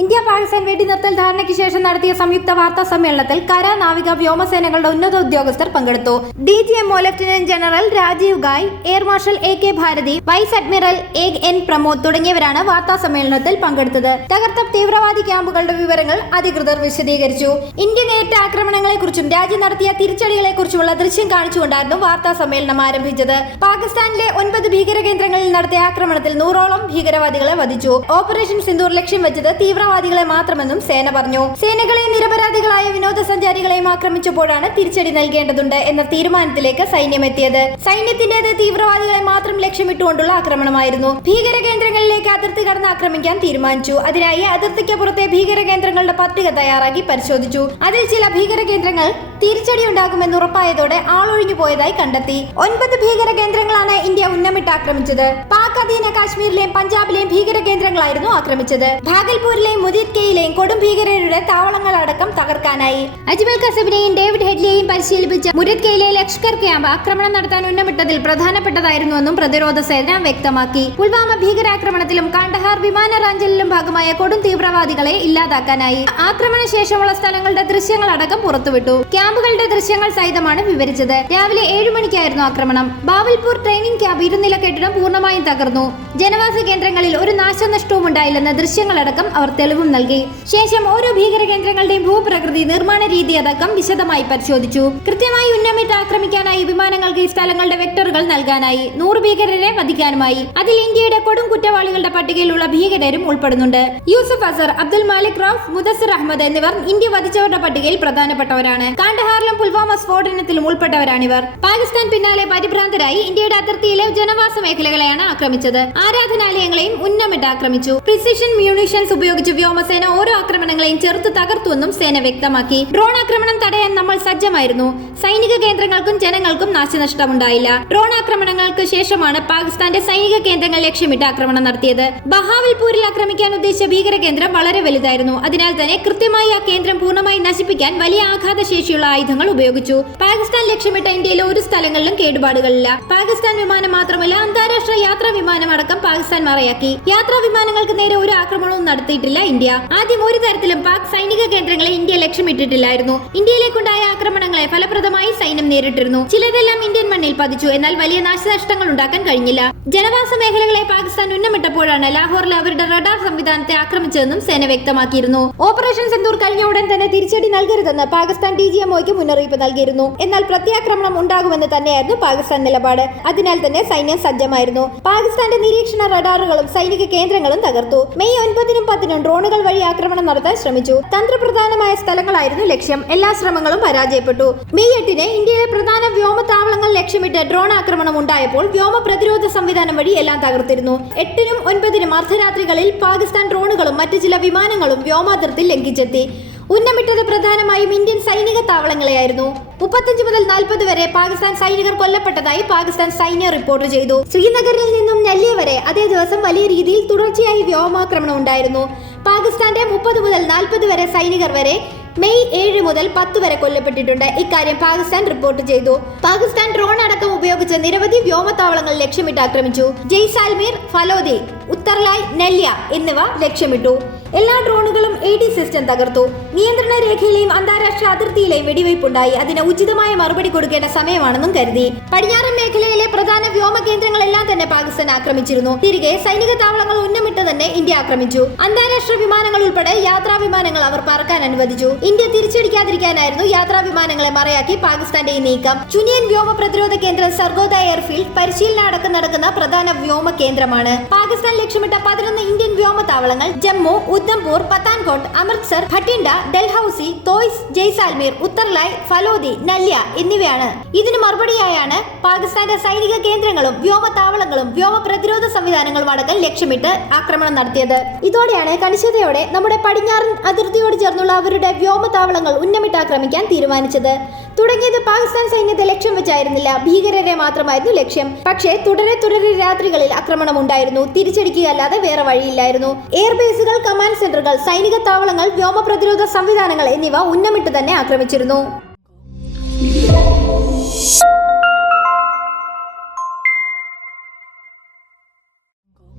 India Pakistan വെടിനിർത്തൽ ധാരണയ്ക്ക് ശേഷം നടത്തിയ സംയുക്ത വാർത്താ സമ്മേളനത്തിൽ കര, നാവിക, വ്യോമസേനകളുടെ ഉന്നത ഉദ്യോഗസ്ഥർ പങ്കെടുത്തു. DGMO lieutenant general Rajiv Ghai, air marshal AK Bharti, vice admiral AN Pramod തുടങ്ങിയവരാണ് വാർത്താ സമ്മേളനത്തിൽ പങ്കെടുത്തത്. തകർത്ത തീവ്രവാദി ക്യാമ്പുകളുടെ വിവരങ്ങൾ അധികൃതർ വിശദീകരിച്ചു. ഇന്ത്യ നേരിട്ട ആക്രമണങ്ങളെക്കുറിച്ചും രാജ്യം നടത്തിയ തിരിച്ചടികളെക്കുറിച്ചുമുള്ള ദൃശ്യം കാണിച്ചുകൊണ്ടായിരുന്നു വാർത്താ സമ്മേളനം ആരംഭിച്ചത്. പാകിസ്ഥാനിലെ 9 ഭീകര കേന്ദ്രങ്ങളിൽ നടത്തിയ ആക്രമണത്തിൽ 100ഓളം ഭീകരവാദികളെ വധിച്ചു. ഓപ്പറേഷൻ സിന്ദൂർ ലക്ഷ്യം വെച്ചത് തീവ്രവാദികളെ മാത്രമെന്നും സേന പറഞ്ഞു. സേനകളെ നിരപരാധികളായ വിനോദസഞ്ചാരികളെയും ആക്രമിച്ചപ്പോഴാണ് തിരിച്ചടി നൽകേണ്ടതുണ്ട് എന്ന തീരുമാനത്തിലേക്ക് സൈന്യം എത്തിയത്. സൈന്യത്തിന്റേത് തീവ്രവാദികളെ മാത്രം ലക്ഷ്യമിട്ടുകൊണ്ടുള്ള ആക്രമണമായിരുന്നു. ഭീകര കേന്ദ്രങ്ങളിലേക്ക് അതിർത്തി കടന്ന് ആക്രമിക്കാൻ തീരുമാനിച്ചു. അതിനായി അതിർത്തിക്കപ്പുറത്തെ ഭീകര കേന്ദ്രങ്ങളുടെ പട്ടിക തയ്യാറാക്കി പരിശോധിച്ചു. അതിൽ ചില ഭീകര കേന്ദ്രങ്ങൾ തിരിച്ചടി ഉണ്ടാകുമെന്ന് ഉറപ്പായതോടെ ആളൊഴിഞ്ഞു പോയതായി കണ്ടെത്തി. 9 ഭീകര കേന്ദ്രങ്ങളാണ് ഇന്ത്യ ഉന്നമിട്ട് ആക്രമിച്ചത്. പാക് അധീന കാശ്മീരിലെയും പഞ്ചാബിലെയും ഭീകര കേന്ദ്രങ്ങളായിരുന്നു ആക്രമിച്ചത്. ഭാഗൽപൂരിലെയും മുദിത്കയിലെയും കൊടും ഭീകരരുടെ താവളങ്ങളടക്കം തകർക്കാനായി. അജ്മൽ കസബിനെയും ഡേവിഡ് ഹെഡ്ലിയെയും പരിശീലിപ്പിച്ച മുരിദ്കയിലെ ലഷ്കർ ക്യാമ്പ് ആക്രമണം നടത്താൻ ഉന്നമിട്ടതിൽ പ്രധാനപ്പെട്ടതായിരുന്നുവെന്നും പ്രതിരോധ സേന വ്യക്തമാക്കി. പുൽവാമ ഭീകരാക്രമണത്തിലും കാണ്ഡഹാർ വിമാനറാഞ്ചലിലും ഭാഗമായ കൊടും തീവ്രവാദികളെ ഇല്ലാതാക്കാനായി. ആക്രമണ ശേഷമുള്ള സ്ഥലങ്ങളുടെ ദൃശ്യങ്ങളടക്കം പുറത്തുവിട്ടു. ക്യാമ്പുകളുടെ ദൃശ്യങ്ങൾ സഹിതമാണ് വിവരിച്ചത്. രാവിലെ 7 മണിക്കായിരുന്നു ആക്രമണം. ബാവൽപൂർ ട്രെയിനിംഗ് ക്യാമ്പ് 2 നില കെട്ടിടം പൂർണ്ണമായും തകർന്നു. ജനവാസ കേന്ദ്രങ്ങളിൽ ഒരു നാശനഷ്ടവും ഉണ്ടായില്ലെന്ന ദൃശ്യങ്ങളടക്കം അവർ തെളിവും നൽകി. ശേഷം ഓരോ ഭീകര കേന്ദ്രങ്ങളുടെയും ഭൂപ്രകൃതി, നിർമ്മാണ രീതി അടക്കം വിശദമായി പരിശോധിച്ചു. കൃത്യമായി ഉന്നമിട്ട് ആക്രമിക്കാനായി വിമാനങ്ങൾക്ക് ഈ സ്ഥലങ്ങളുടെ വെക്ടറുകൾ നൽകാനായി. 100 ഭീകരരെ വധിക്കാനുമായി. അതിൽ ഇന്ത്യയുടെ കൊടും കുറ്റവാളികളുടെ പട്ടികയിലുള്ള ഭീകരരും ഉൾപ്പെടുന്നുണ്ട്. യൂസുഫ് അസർ, അബ്ദുൽ മാലിക് റൌഫ്, മുദസ്സിർ അഹമ്മദ് എന്നിവർ ഇന്ത്യ വധിച്ചവരുടെ പട്ടികയിൽ പ്രധാനപ്പെട്ടവരാണ്. കാണ്ഡഹാറിലും പുൽവാമ സ്ഫോടനത്തിലും ഉൾപ്പെട്ടവരാണിവർ. പാകിസ്ഥാൻ പിന്നാലെ പരിഭ്രാന്തരായി ഇന്ത്യയുടെ അതിർത്തിയിലെ ജനവാസ മേഖലകളെയാണ് ആക്രമിച്ചത്. ആരാധനാലയങ്ങളെയും ഉന്നമിട്ട് ആക്രമിച്ചു. പ്രിസിഷൻ മ്യൂണിഷൻസ് ഉപയോഗിച്ച് വ്യോമസേന ഓരോ ആക്രമണങ്ങളെയും ചെറുത്ത് തകർത്തുവെന്നും സേന വ്യക്തമാക്കി. ഡ്രോൺ ആക്രമണം തടയാൻ നമ്മൾ സജ്ജമായിരുന്നു. സൈനിക കേന്ദ്രങ്ങൾക്കും ജനങ്ങൾക്കും നാശനഷ്ടമുണ്ടായില്ല. ഡ്രോൺ ആക്രമണങ്ങൾക്ക് ശേഷമാണ് പാകിസ്ഥാന്റെ സൈനിക കേന്ദ്രങ്ങൾ ലക്ഷ്യമിട്ട് ആക്രമണം നടത്തിയത്. ബഹാവൽപൂരിൽ ആക്രമിക്കാൻ ഉദ്ദേശിച്ച ഭീകര കേന്ദ്രം വളരെ വലുതായിരുന്നു. അതിനാൽ തന്നെ കൃത്യമായി ആ കേന്ദ്രം പൂർണ്ണമായി നശിപ്പിക്കാൻ വലിയ ആഘാതശേഷിയുള്ള ആയുധങ്ങൾ ഉപയോഗിച്ചു. പാകിസ്ഥാൻ ലക്ഷ്യമിട്ട ഇന്ത്യയിലെ ഒരു സ്ഥലങ്ങളിലും കേടുപാടുകളില്ല. പാകിസ്ഥാൻ വിമാനം മാത്രമല്ല, അന്താരാഷ്ട്ര യാത്രാ വിമാനം അടക്കം പാകിസ്ഥാൻ മറയാക്കി. യാത്രാ വിമാനങ്ങൾക്ക് നേരെ ഒരു ആക്രമണവും നടത്തിയിട്ടില്ല ഇന്ത്യ. ആദ്യം ഒരു തരത്തിലും പാക് സൈനിക കേന്ദ്രങ്ങളെ ഇന്ത്യ ലക്ഷ്യമിട്ടിട്ടില്ലായിരുന്നു. ഇന്ത്യയിലേക്കുണ്ടായ ആക്രമണങ്ങളെ ഫലപ്രദമായി സൈന്യം നേരിട്ടിരുന്നു. ചിലരെല്ലാം ഇന്ത്യൻ മണ്ണിൽ പതിച്ചു. എന്നാൽ വലിയ നാശനഷ്ടങ്ങൾ ഉണ്ടാക്കാൻ കഴിഞ്ഞില്ല. ജനവാസ മേഖലകളെ പാകിസ്ഥാൻ ഉന്നമിട്ടപ്പോഴാണ് ലാഹോറിലെ അവരുടെ റഡാർ സംവിധാനത്തെ ആക്രമിച്ചതെന്നും സേന വ്യക്തമാക്കിയിരുന്നു. ഓപ്പറേഷൻ സിന്ദൂർ കഴിഞ്ഞ ഉടൻ തന്നെ തിരിച്ചടി നൽകരുതെന്ന് പാകിസ്ഥാൻ DGMOയ്ക്ക് മുന്നറിയിപ്പ് നൽകിയിരുന്നു. എന്നാൽ പ്രത്യാക്രമണം ഉണ്ടാകുമെന്ന് തന്നെയായിരുന്നു പാകിസ്ഥാൻ നിലപാട്. അതിനാൽ തന്നെ സൈന്യം സജ്ജമായിരുന്നു. പാകിസ്ഥാന്റെ നിരീക്ഷണ റഡാറുകളും സൈനിക കേന്ദ്രങ്ങളും തകർത്തു. മെയ് 9-നും 10-നും ഡ്രോണുകൾ വഴി ആക്രമണം നടത്താൻ ശ്രമിച്ചു. തന്ത്രപ്രധാനമായ സ്ഥലങ്ങളായിരുന്നു ലക്ഷ്യം. എല്ലാ ശ്രമങ്ങളും പരാജയപ്പെട്ടു. മെയ് 8-ന് ഇന്ത്യയിലെ പ്രധാന വ്യോമതാവളങ്ങൾ ലക്ഷ്യമിട്ട് ഡ്രോൺ ആക്രമണം ഉണ്ടായപ്പോൾ വ്യോമ പ്രതിരോധ സംവിധാനം വഴി എല്ലാം തകർത്തിരുന്നു. 8-നും 9-നും അർദ്ധരാത്രികളിൽ പാകിസ്ഥാൻ ഡ്രോണുകളും മറ്റു ചില വിമാനങ്ങളും വ്യോമാതിർത്തി ലംഘിച്ചെത്തി. ഉന്നമിട്ടത് പ്രധാനമായും ഇന്ത്യൻ സൈനിക താവളങ്ങളെയായിരുന്നു. 35 മുതൽ 40 വരെ പാകിസ്ഥാൻ സൈനികർ കൊല്ലപ്പെട്ടതായി പാകിസ്ഥാൻ സൈന്യം റിപ്പോർട്ട് ചെയ്തു. ശ്രീനഗറിൽ നിന്നും നെല്ലിയ വരെ അതേ ദിവസം വലിയ രീതിയിൽ തുടർച്ചയായി വ്യോമാക്രമണം ഉണ്ടായിരുന്നു. പാകിസ്ഥാന്റെ 30 മുതൽ 40 വരെ സൈനികർ വരെ മെയ് 7 മുതൽ 10 വരെ കൊല്ലപ്പെട്ടിട്ടുണ്ട്. ഇക്കാര്യം പാകിസ്ഥാൻ റിപ്പോർട്ട് ചെയ്തു. പാകിസ്ഥാൻ ഡ്രോൺ അടക്കം ഉപയോഗിച്ച് നിരവധി വ്യോമതാവളങ്ങൾ ലക്ഷ്യമിട്ട് ആക്രമിച്ചു. ജയ്സാൽമീർ, ഫലോദി, ഉത്തർലായ്, നെല്ലിയ എന്നിവ ലക്ഷ്യമിട്ടു. എല്ലാ ഡ്രോണുകളും AD സിസ്റ്റം തകർത്തു. നിയന്ത്രണ രേഖയിലെയും അന്താരാഷ്ട്ര അതിർത്തിയിലെയും വെടിവയ്പുണ്ടായി. അതിന് ഉചിതമായ മറുപടി കൊടുക്കേണ്ട സമയമാണെന്നും കരുതി. പടിഞ്ഞാറൻ മേഖലയിലെ പ്രധാന വ്യോമ കേന്ദ്രങ്ങളെല്ലാം തന്നെ പാകിസ്ഥാൻ ആക്രമിച്ചിരുന്നു. തിരികെ സൈനിക താവളങ്ങൾ ഉന്നമിട്ട് തന്നെ ഇന്ത്യ ആക്രമിച്ചു. അന്താരാഷ്ട്ര വിമാനങ്ങൾ ഉൾപ്പെടെ യാത്രാ വിമാനങ്ങൾ അവർ പറക്കാൻ അനുവദിച്ചു. ഇന്ത്യ തിരിച്ചടിക്കാതിരിക്കാനായിരുന്നു യാത്രാ വിമാനങ്ങളെ മറയാക്കി പാകിസ്ഥാന്റെ ഈ നീക്കം. ചുനിയൻ വ്യോമ പ്രതിരോധ കേന്ദ്രം സർഗോദ എയർഫീൽഡ് പരിശീലന അടക്കം നടക്കുന്ന പ്രധാന വ്യോമ കേന്ദ്രമാണ്. പാകിസ്ഥാൻ ലക്ഷ്യമിട്ട 11 ഇന്ത്യൻ വ്യോമതാവളങ്ങൾ ജമ്മു, ഉദ്ധംപൂർ, പത്താൻകോട്ട്, അമൃത്സർ, ഭട്ടിൻഡ, ഡൽഹൌസി, തോയ്സ്, ജയ്സാൽമീർ, ഉത്തർലായ്, ഫലോദി, നല്യ എന്നിവയാണ്. ഇതിന് മറുപടിയായാണ് പാകിസ്ഥാന്റെ സൈനിക കേന്ദ്രങ്ങളും വ്യോമതാവളങ്ങളും വ്യോമ പ്രതിരോധ സംവിധാനങ്ങളും അടക്കം ലക്ഷ്യമിട്ട് ആക്രമണം നടത്തിയത്. ഇതോടെയാണ് കണിശതയോടെ നമ്മുടെ പടിഞ്ഞാറൻ അതിർത്തിയോട് ചേർന്നുള്ള അവരുടെ വ്യോമതാവളങ്ങൾ ഉന്നമിട്ട് ആക്രമിക്കാൻ തീരുമാനിച്ചത്. തുടങ്ങിയത് പാകിസ്ഥാൻ സൈന്യത്തെ ലക്ഷ്യം വെച്ചായിരുന്നില്ല, ഭീകരരെ മാത്രമായിരുന്നു ലക്ഷ്യം. പക്ഷേ തുടരെ രാത്രികളിൽ ആക്രമണം ഉണ്ടായിരുന്നു. തിരിച്ചടിക്കുകയല്ലാതെ വേറെ വഴിയില്ലായിരുന്നു. എയർബേസുകൾ, കമാൻഡ് സെന്ററുകൾ, സൈനിക താവളങ്ങൾ, വ്യോമ പ്രതിരോധ സംവിധാനങ്ങൾ എന്നിവ ഉന്നമിട്ട് തന്നെ ആക്രമിച്ചിരുന്നു.